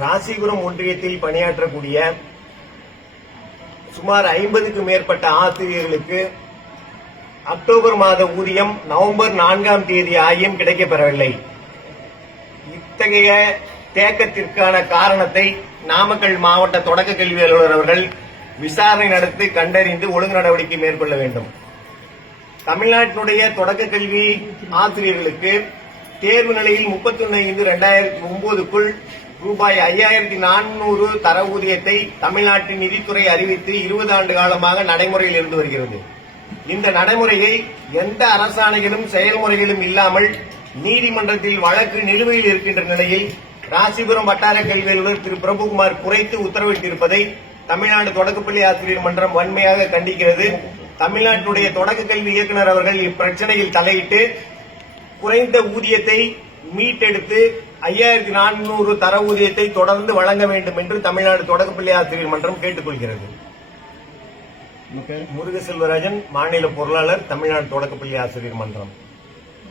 ராசிபுரம் ஒன்றியத்தில் பணியாற்றக்கூடிய சுமார் 50க்கும் மேற்பட்ட ஆசிரியர்களுக்கு அக்டோபர் மாத ஊதியம் நவம்பர் 4ஆம் தேதி ஆகியும் கிடைக்கப்பெறவில்லை. இத்தகைய தேக்கத்திற்கான காரணத்தை நாமக்கல் மாவட்ட தொடக்க கல்வி அலுவலர் அவர்கள் விசாரணை நடத்தி கண்டறிந்து ஒழுங்கு நடவடிக்கை மேற்கொள்ள வேண்டும். தமிழ்நாட்டினுடைய தொடக்க கல்வி ஆசிரியர்களுக்கு தேர்வு நிலையில் 31/5/2009க்குள் ரூபாய் 5400 தர ஊதியத்தை தமிழ்நாட்டின் நிதித்துறை அறிவித்து 20 ஆண்டு காலமாக நடைமுறையில் இருந்து வருகிறது. இந்த நடைமுறையை எந்த அரசாணைகளும் செயல்முறைகளும் இல்லாமல் நீதிமன்றத்தில் வழக்கு நிலுவையில் இருக்கின்ற நிலையில் ராசிபுரம் வட்டார கல்வி அலுவலர் திரு பிரபுகுமார் குறைத்து உத்தரவிட்டிருப்பதை தமிழ்நாடு தொடக்கப்பள்ளி ஆசிரியர் மன்றம் வன்மையாக கண்டிக்கிறது. தமிழ்நாட்டுடைய தொடக்க கல்வி இயக்குநர் அவர்கள் இப்பிரச்சனையில் தலையிட்டு குறைந்த ஊதியத்தை மீட்டெடுத்து 5400 தர ஊதியத்தை தொடர்ந்து வழங்க வேண்டும் என்று தமிழ்நாடு தொடக்கப்பள்ளி ஆசிரியர் மன்றம் கேட்டுக் கொள்கிறது. முருகசெல்வராஜன், மாநில பொருளாளர், தமிழ்நாடு தொடக்கப்பள்ளி ஆசிரியர் மன்றம்.